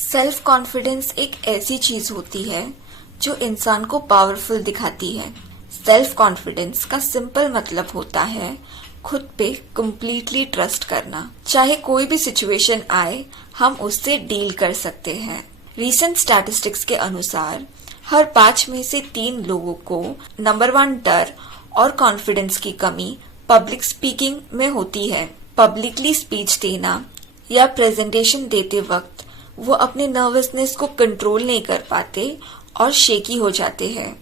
Self confidence एक ऐसी चीज होती है जो इंसान को पावरफुल दिखाती है। सेल्फ कॉन्फिडेंस का सिंपल मतलब होता है खुद पे कंप्लीटली ट्रस्ट करना। चाहे कोई भी सिचुएशन आए, हम उससे डील कर सकते हैं। रीसेंट स्टैटिस्टिक्स के अनुसार हर 5 में से 3 लोगों को नंबर 1 डर और कॉन्फिडेंस की कमी पब्लिक स्पीकिंग में होती है। पब्लिकली स्पीच देना या प्रेजेंटेशन देते वक्त वो अपने नर्वसनेस को कंट्रोल नहीं कर पाते और शेकी हो जाते हैं,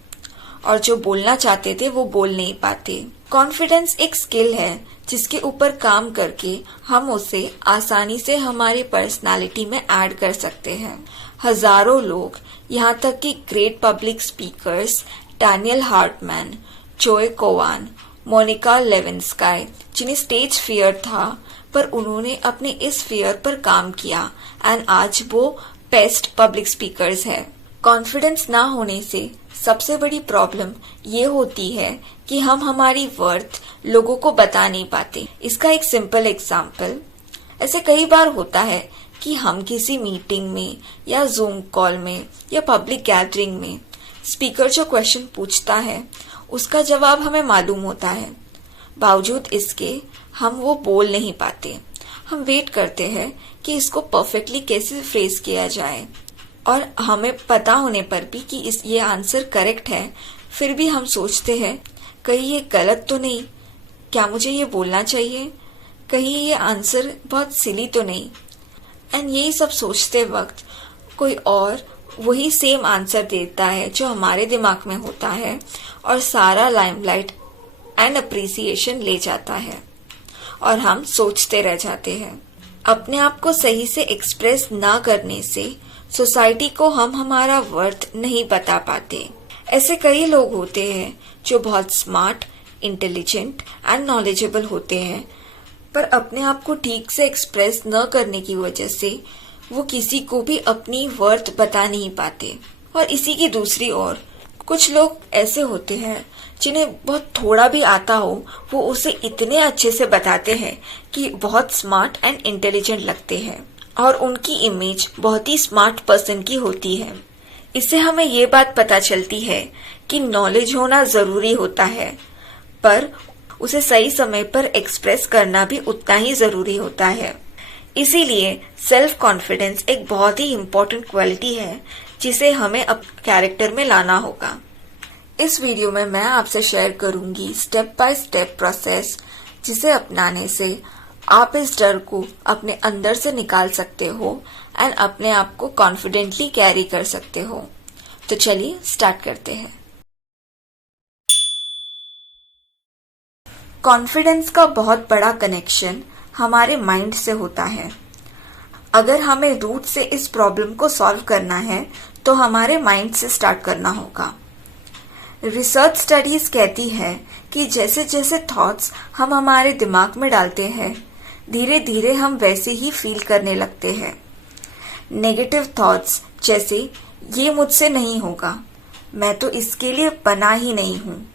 और जो बोलना चाहते थे वो बोल नहीं पाते। कॉन्फिडेंस एक स्किल है जिसके ऊपर काम करके हम उसे आसानी से हमारी पर्सनालिटी में ऐड कर सकते हैं। हजारों लोग, यहाँ तक कि great public speakers Daniel Hartman, Joey Cowan, Monica Lewinsky, जिन्हें स्टेज फियर था पर उन्होंने अपने इस फियर पर काम किया एंड आज वो बेस्ट पब्लिक स्पीकर्स है। कॉन्फिडेंस ना होने से सबसे बड़ी प्रॉब्लम ये होती है कि हम हमारी वर्थ लोगों को बता नहीं पाते। इसका एक सिंपल एग्जाम्पल, ऐसे कई बार होता है कि हम किसी मीटिंग में या जूम कॉल में या पब्लिक गैदरिंग में स्पीकर जो क्वेश्चन पूछता है उसका जवाब हमें मालूम होता है, बावजूद इसके हम वो बोल नहीं पाते। हम वेट करते हैं कि इसको परफेक्टली कैसे फ्रेज किया जाए, और हमें पता होने पर भी कि ये आंसर करेक्ट है, फिर भी हम सोचते हैं कहीं ये गलत तो नहीं, क्या मुझे ये बोलना चाहिए, कहीं ये आंसर बहुत सिली तो नहीं। एंड यही सब सोचते वक्त कोई और वही सेम आंसर देता है जो हमारे दिमाग में होता है और सारा लाइमलाइट एंड अप्रिसिएशन ले जाता है, और हम सोचते रह जाते हैं। अपने आप को सही से एक्सप्रेस ना करने से सोसाइटी को हम हमारा वर्थ नहीं बता पाते। ऐसे कई लोग होते हैं जो बहुत स्मार्ट, इंटेलिजेंट एंड नॉलेजेबल होते हैं, पर अपने आप को ठीक से एक्सप्रेस न करने की वजह से वो किसी को भी अपनी वर्थ बता नहीं पाते। और इसी की दूसरी ओर कुछ लोग ऐसे होते हैं जिन्हें बहुत थोड़ा भी आता हो, वो उसे इतने अच्छे से बताते हैं कि बहुत स्मार्ट एंड इंटेलिजेंट लगते हैं, और उनकी इमेज बहुत ही स्मार्ट पर्सन की होती है। इससे हमें ये बात पता चलती है कि नॉलेज होना जरूरी होता है, पर उसे सही समय पर एक्सप्रेस करना भी उतना ही जरूरी होता है। इसीलिए सेल्फ कॉन्फिडेंस एक बहुत ही इम्पोर्टेंट क्वालिटी है जिसे हमें अपने कैरेक्टर में लाना होगा। इस वीडियो में मैं आपसे शेयर करूंगी स्टेप बाय स्टेप प्रोसेस, जिसे अपनाने से आप इस डर को अपने अंदर से निकाल सकते हो एंड अपने आप को कॉन्फिडेंटली कैरी कर सकते हो। तो चलिए स्टार्ट करते हैं। कॉन्फिडेंस का बहुत बड़ा कनेक्शन हमारे माइंड से होता है। अगर हमें रूट से इस प्रॉब्लम को सॉल्व करना है तो हमारे माइंड से स्टार्ट करना होगा। रिसर्च स्टडीज कहती है कि जैसे जैसे थॉट्स हम हमारे दिमाग में डालते हैं, धीरे धीरे हम वैसे ही फील करने लगते हैं। नेगेटिव थॉट्स जैसे ये मुझसे नहीं होगा, मैं तो इसके लिए बना ही नहीं हूँ,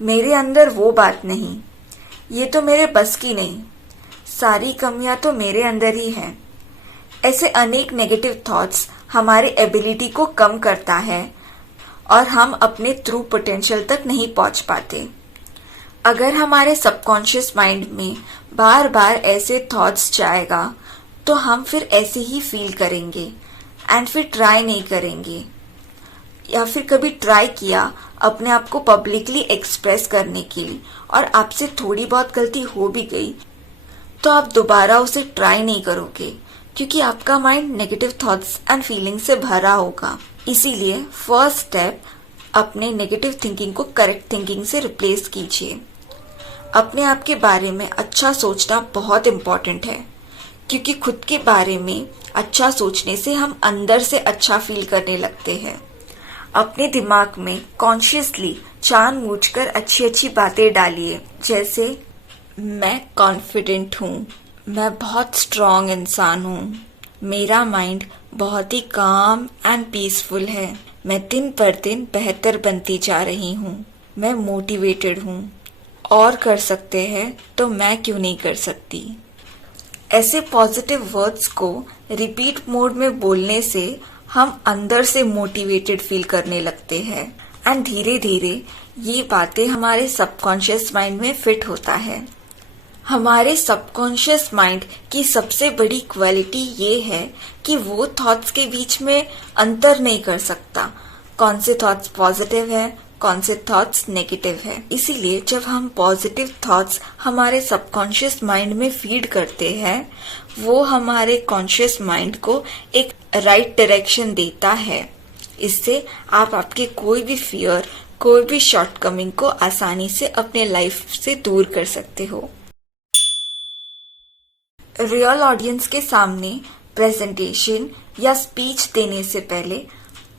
मेरे अंदर वो बात नहीं, ये तो मेरे बस की नहीं, सारी कमियां तो मेरे अंदर ही हैं। ऐसे अनेक नेगेटिव थॉट्स हमारे एबिलिटी को कम करता है और हम अपने ट्रू पोटेंशियल तक नहीं पहुंच पाते। अगर हमारे सबकॉन्शियस माइंड में बार बार ऐसे थॉट्स जाएगा तो हम फिर ऐसे ही फील करेंगे एंड फिर ट्राई नहीं करेंगे, या फिर कभी ट्राई किया अपने आप को पब्लिकली एक्सप्रेस करने के लिए और आपसे थोड़ी बहुत गलती हो भी गई तो आप दोबारा उसे ट्राई नहीं करोगे, क्योंकि आपका mind negative thoughts and feeling से भरा होगा। इसीलिए फर्स्ट स्टेप, अपने नेगेटिव थिंकिंग को करेक्ट थिंकिंग से रिप्लेस कीजिए। अपने आप के बारे में अच्छा सोचना बहुत इम्पोर्टेंट है, क्योंकि खुद के बारे में अच्छा सोचने से हम अंदर से अच्छा फील करने लगते हैं। अपने दिमाग में कॉन्शियसली जानबूझकर अच्छी अच्छी बातें डालिए, जैसे मैं कॉन्फिडेंट हूँ, मैं बहुत स्ट्रॉन्ग इंसान हूँ, मेरा माइंड बहुत ही काम एंड पीसफुल है, मैं दिन पर दिन बेहतर बनती जा रही हूँ, मैं मोटिवेटेड हूँ, और कर सकते हैं तो मैं क्यों नहीं कर सकती। ऐसे पॉजिटिव वर्ड्स को रिपीट मोड में बोलने से हम अंदर से मोटिवेटेड फील करने लगते हैं एंड धीरे धीरे ये बातें हमारे सबकॉन्शियस माइंड में फिट होता है। हमारे सबकॉन्शियस माइंड की सबसे बड़ी क्वालिटी ये है कि वो थॉट्स के बीच में अंतर नहीं कर सकता, कौन से थॉट्स पॉजिटिव है, कौन से थॉट्स नेगेटिव है। इसीलिए जब हम पॉजिटिव थॉट्स हमारे सबकॉन्शियस माइंड में फीड करते हैं, वो हमारे कॉन्शियस माइंड को एक राइट डायरेक्शन देता है। इससे आप आपके कोई भी फियर, कोई भी शॉर्टकमिंग को आसानी से अपने लाइफ से दूर कर सकते हो। रियल ऑडियंस के सामने प्रेजेंटेशन या स्पीच देने से पहले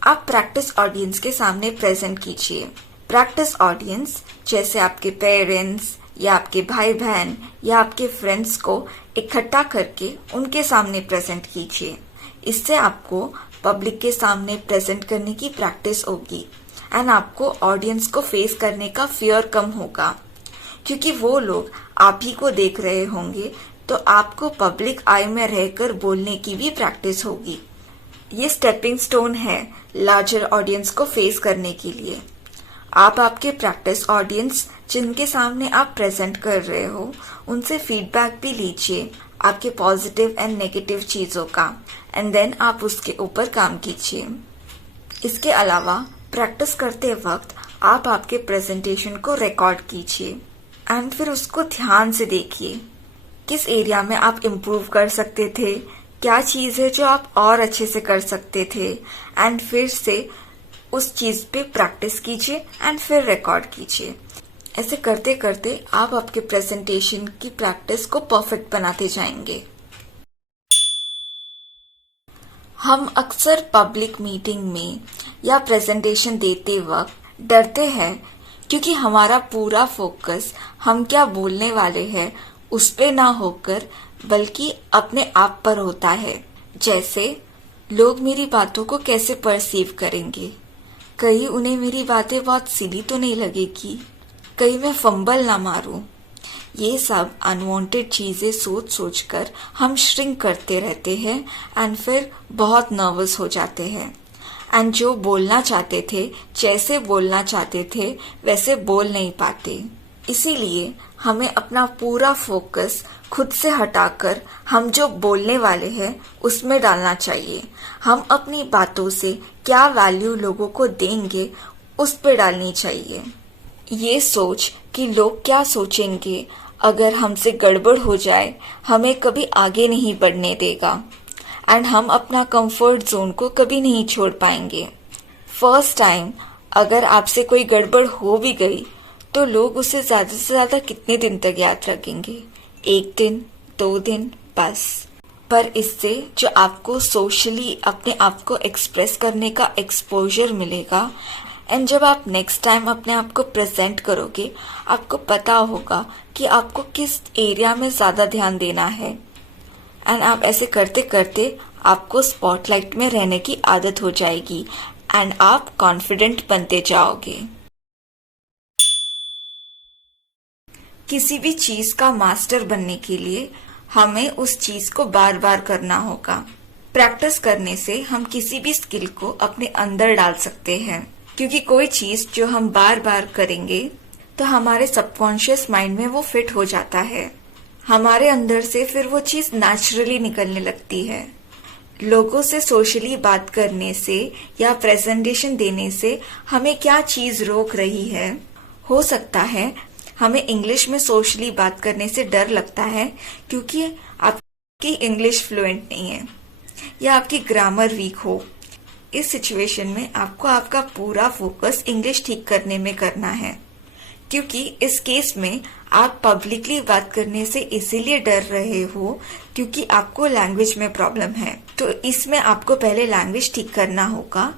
आप प्रैक्टिस ऑडियंस के सामने प्रेजेंट कीजिए। प्रैक्टिस ऑडियंस जैसे आपके पेरेंट्स या आपके भाई बहन या आपके फ्रेंड्स को इकट्ठा करके उनके सामने प्रेजेंट कीजिए। इससे आपको पब्लिक के सामने प्रेजेंट करने की प्रैक्टिस होगी एंड आपको ऑडियंस को फेस करने का फियर कम होगा, क्योंकि वो लोग आप ही को देख रहे होंगे, तो आपको पब्लिक आई में रहकर बोलने की भी प्रैक्टिस होगी। ये स्टेपिंग स्टोन है लार्जर ऑडियंस को फेस करने के लिए। आप आपके प्रैक्टिस ऑडियंस जिनके सामने आप प्रेजेंट कर रहे हो, उनसे फीडबैक भी लीजिए आपके पॉजिटिव एंड नेगेटिव चीजों का, एंड देन आप उसके ऊपर काम कीजिए। इसके अलावा प्रैक्टिस करते वक्त आप आपके प्रेजेंटेशन को रिकॉर्ड कीजिए एंड फिर उसको ध्यान से देखिए। किस एरिया में आप इम्प्रूव कर सकते थे, क्या चीज है जो आप और अच्छे से कर सकते थे, एंड फिर से उस चीज पे प्रैक्टिस कीजिए एंड फिर रिकॉर्ड कीजिए। ऐसे करते करते आप आपके प्रेजेंटेशन की प्रैक्टिस को परफेक्ट बनाते जाएंगे। हम अक्सर पब्लिक मीटिंग में या प्रेजेंटेशन देते वक्त डरते हैं, क्योंकि हमारा पूरा फोकस हम क्या बोलने वाले हैं उस पे ना होकर बल्कि अपने आप पर होता है। जैसे लोग मेरी बातों को कैसे परसीव करेंगे, कहीं उन्हें मेरी बातें बहुत सिली तो नहीं लगेगी, कहीं मैं फंबल ना मारूं। ये सब अनवांटेड चीजें सोच सोचकर हम श्रिंक करते रहते हैं एंड फिर बहुत नर्वस हो जाते हैं एंड जो बोलना चाहते थे, जैसे बोलना चाहते थे, वैसे बोल नहीं पाते। इसीलिए हमें अपना पूरा फोकस खुद से हटाकर हम जो बोलने वाले हैं उसमें डालना चाहिए। हम अपनी बातों से क्या वैल्यू लोगों को देंगे उस पे डालनी चाहिए। ये सोच कि लोग क्या सोचेंगे अगर हमसे गड़बड़ हो जाए, हमें कभी आगे नहीं बढ़ने देगा एंड हम अपना कंफर्ट जोन को कभी नहीं छोड़ पाएंगे। फर्स्ट टाइम अगर आपसे कोई गड़बड़ हो भी गई तो लोग उसे ज्यादा से ज्यादा कितने दिन तक याद रखेंगे? 1 दिन, 2 दिन बस। पर इससे जो आपको सोशली अपने आप को एक्सप्रेस करने का एक्सपोजर मिलेगा एंड जब आप नेक्स्ट टाइम अपने आप को प्रेजेंट करोगे, आपको पता होगा कि आपको किस एरिया में ज्यादा ध्यान देना है एंड आप ऐसे करते करते आपको स्पॉटलाइट में रहने की आदत हो जाएगी एंड आप कॉन्फिडेंट बनते जाओगे। किसी भी चीज का मास्टर बनने के लिए हमें उस चीज को बार बार करना होगा। प्रैक्टिस करने से हम किसी भी स्किल को अपने अंदर डाल सकते हैं, क्योंकि कोई चीज जो हम बार बार करेंगे तो हमारे सबकॉन्शियस माइंड में वो फिट हो जाता है। हमारे अंदर से फिर वो चीज नेचुरली निकलने लगती है। लोगों से सोशली बात करने से या प्रेजेंटेशन देने से हमें क्या चीज रोक रही है? हो सकता है हमें इंग्लिश में सोशली बात करने से डर लगता है क्योंकि आपकी इंग्लिश फ्लुएंट नहीं है या आपकी ग्रामर वीक हो। इस सिचुएशन में आपको आपका पूरा फोकस इंग्लिश ठीक करने में करना है, क्योंकि इस केस में आप पब्लिकली बात करने से इसीलिए डर रहे हो क्योंकि आपको लैंग्वेज में प्रॉब्लम है। तो इसमें आपको पहले लैंग्वेज ठीक करना होगा,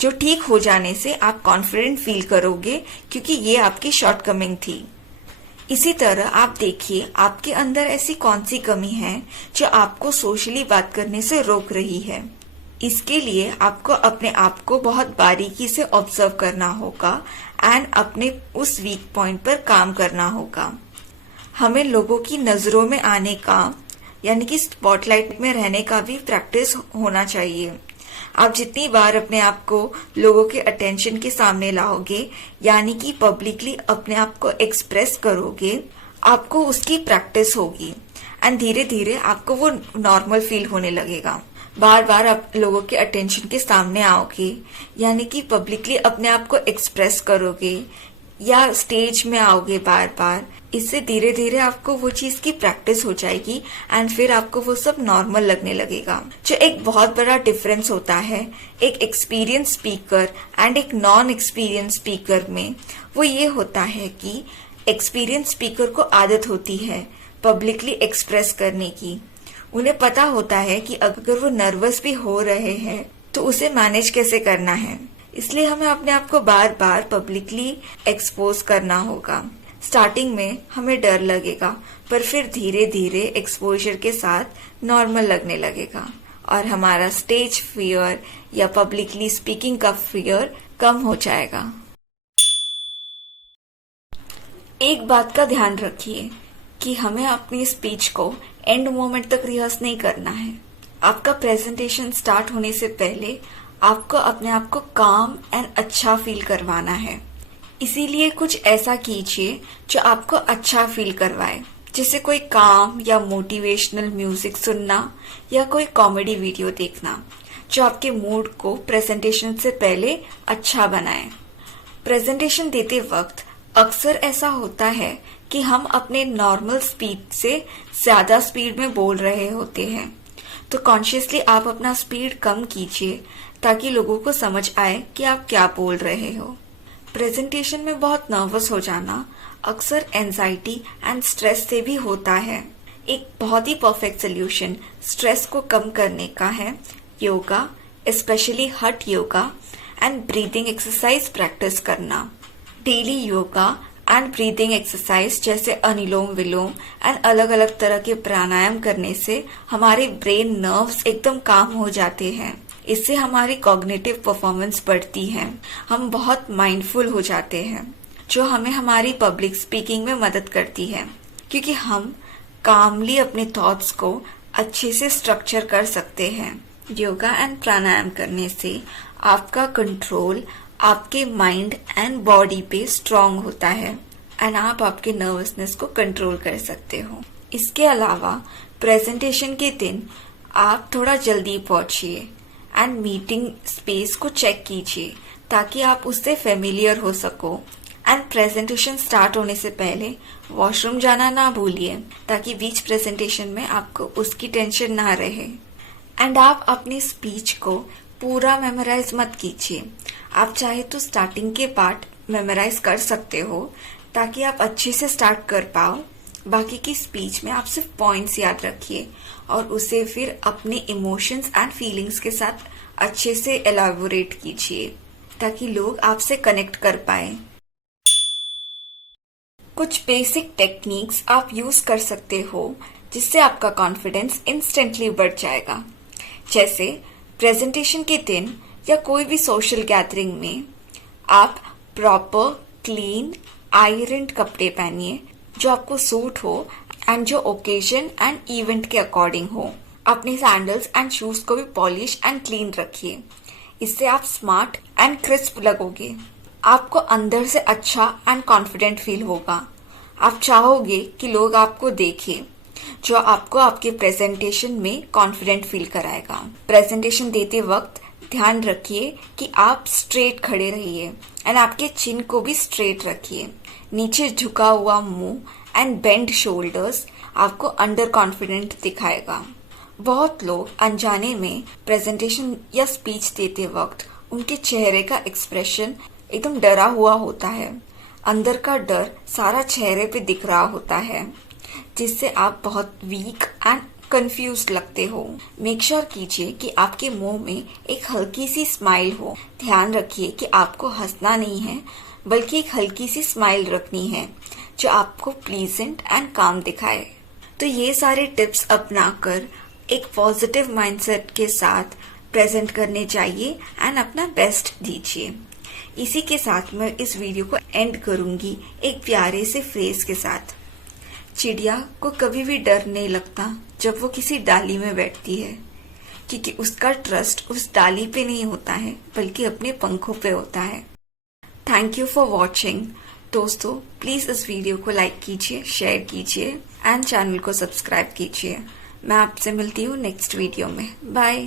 जो ठीक हो जाने से आप कॉन्फिडेंट फील करोगे, क्योंकि ये आपकी शॉर्टकमिंग थी। इसी तरह आप देखिए आपके अंदर ऐसी कौन सी कमी है जो आपको सोशली बात करने से रोक रही है। इसके लिए आपको अपने आप को बहुत बारीकी से ऑब्जर्व करना होगा एंड अपने उस वीक पॉइंट पर काम करना होगा। हमें लोगों की नजरों में आने का यानी कि स्पॉटलाइट में रहने का भी प्रैक्टिस होना चाहिए। आप जितनी बार अपने आप को लोगों के अटेंशन के सामने लाओगे, यानी कि पब्लिकली अपने आप को एक्सप्रेस करोगे, आपको उसकी प्रैक्टिस होगी एंड धीरे धीरे आपको वो नॉर्मल फील होने लगेगा। बार बार आप लोगों के अटेंशन के सामने आओगे, यानी कि पब्लिकली अपने आप को एक्सप्रेस करोगे या स्टेज में आओगे बार बार, इससे धीरे धीरे आपको वो चीज की प्रैक्टिस हो जाएगी एंड फिर आपको वो सब नॉर्मल लगने लगेगा। जो एक बहुत बड़ा डिफरेंस होता है एक एक्सपीरियंस स्पीकर एंड एक नॉन एक्सपीरियंस स्पीकर में, वो ये होता है कि एक्सपीरियंस स्पीकर को आदत होती है पब्लिकली एक्सप्रेस करने की। उन्हें पता होता है कि अगर वो नर्वस भी हो रहे हैं तो उसे मैनेज कैसे करना है, इसलिए हमें अपने आप को बार बार पब्लिकली एक्सपोज करना होगा। स्टार्टिंग में हमें डर लगेगा, पर फिर धीरे धीरे एक्सपोजर के साथ नॉर्मल लगने लगेगा और हमारा स्टेज फियर या पब्लिकली स्पीकिंग का फियर कम हो जाएगा। एक बात का ध्यान रखिए कि हमें अपनी स्पीच को एंड मोमेंट तक रिहर्स नहीं करना है। आपका प्रेजेंटेशन स्टार्ट होने से पहले आपको अपने आप को काम एंड अच्छा फील करवाना है। इसीलिए कुछ ऐसा कीजिए जो आपको अच्छा फील करवाए, जैसे कोई काम या मोटिवेशनल म्यूजिक सुनना या कोई कॉमेडी वीडियो देखना, जो आपके मूड को प्रेजेंटेशन से पहले अच्छा बनाए। प्रेजेंटेशन देते वक्त अक्सर ऐसा होता है कि हम अपने नॉर्मल स्पीड से ज्यादा स्पीड में बोल रहे होते हैं, तो कॉन्शियसली आप अपना स्पीड कम कीजिए ताकि लोगों को समझ आए कि आप क्या बोल रहे हो। प्रेजेंटेशन में बहुत नर्वस हो जाना अक्सर एंजाइटी एंड स्ट्रेस से भी होता है। एक बहुत ही परफेक्ट सोल्यूशन स्ट्रेस को कम करने का है yoga, specially hatha yoga and breathing exercise practice करना। Daily yoga and breathing exercise जैसे अनुलोम विलोम एंड अलग अलग तरह के प्राणायाम करने से हमारे ब्रेन नर्व्स एकदम काम हो जाते हैं। इससे हमारी कॉग्निटिव परफॉर्मेंस बढ़ती है, हम बहुत माइंडफुल हो जाते हैं, जो हमें हमारी पब्लिक स्पीकिंग में मदद करती है, क्योंकि हम कामली अपने थॉट्स को अच्छे से स्ट्रक्चर कर सकते हैं। योगा एंड प्राणायाम करने से आपका कंट्रोल आपके माइंड एंड बॉडी पे स्ट्रांग होता है एंड आप आपके नर्वसनेस को कंट्रोल कर सकते हो। इसके अलावा प्रेजेंटेशन के दिन आप थोड़ा जल्दी पहुंचिए एंड मीटिंग स्पेस को चेक कीजिए ताकि आप उससे फेमिलियर हो सको। एंड प्रेजेंटेशन स्टार्ट होने से पहले वॉशरूम जाना ना भूलिए ताकि बीच प्रेजेंटेशन में आपको उसकी टेंशन ना रहे। एंड आप अपनी स्पीच को पूरा मेमोराइज मत कीजिए, आप चाहे तो स्टार्टिंग के पार्ट मेमोराइज कर सकते हो ताकि आप अच्छे से स्टार्ट कर पाओ। बाकी की स्पीच में आप सिर्फ पॉइंट्स याद रखिए और उसे फिर अपने इमोशंस एंड फीलिंग्स के साथ अच्छे से एलैबोरेट कीजिए ताकि लोग आपसे कनेक्ट कर पाए। कुछ बेसिक टेक्निक्स आप यूज कर सकते हो जिससे आपका कॉन्फिडेंस इंस्टेंटली बढ़ जाएगा। जैसे प्रेजेंटेशन के दिन या कोई भी सोशल गैदरिंग में आप प्रॉपर क्लीन आयरन्ड कपड़े पहनिए जो आपको सूट हो एंड जो ओकेजन एंड इवेंट के अकॉर्डिंग हो। अपने सैंडल्स एंड शूज को भी पॉलिश एंड क्लीन रखिए, इससे आप स्मार्ट एंड क्रिस्प लगोगे। आपको अंदर से अच्छा एंड कॉन्फिडेंट फील होगा। आप चाहोगे कि लोग आपको देखें, जो आपको आपके प्रेजेंटेशन में कॉन्फिडेंट फील कराएगा। प्रेजेंटेशन देते वक्त ध्यान रखिए कि आप स्ट्रेट खड़े रहिए एंड आपके चिन को भी स्ट्रेट रखिए। नीचे झुका हुआ मुंह एंड बेंड शोल्डर्स आपको अंडर कॉन्फिडेंट दिखाएगा। बहुत लोग अनजाने में प्रेजेंटेशन या स्पीच देते वक्त उनके चेहरे का एक्सप्रेशन एकदम डरा हुआ होता है। अंदर का डर सारा चेहरे पे दिख रहा होता है, जिससे आप बहुत वीक एंड कंफ्यूज लगते हो। मेक श्योर कीजिए कि आपके मुंह में एक हल्की सी स्माइल हो। ध्यान रखिए कि आपको हंसना नहीं है, बल्कि एक हल्की सी स्माइल रखनी है जो आपको प्लीजेंट एंड काम दिखाए। तो ये सारे टिप्स अपनाकर एक पॉजिटिव माइंडसेट के साथ प्रेजेंट करने चाहिए एंड अपना बेस्ट दीजिए। इसी के साथ मैं इस वीडियो को एंड करूंगी एक प्यारे से फ्रेज के साथ। चिड़िया को कभी भी डर नहीं लगता जब वो किसी डाली में बैठती है, क्योंकि उसका ट्रस्ट उस डाली पे नहीं होता है बल्कि अपने पंखों पे होता है। Thank you for watching. दोस्तों, प्लीज इस वीडियो को लाइक कीजिए, शेयर कीजिए एंड चैनल को सब्सक्राइब कीजिए। मैं आपसे मिलती हूँ नेक्स्ट वीडियो में। बाय।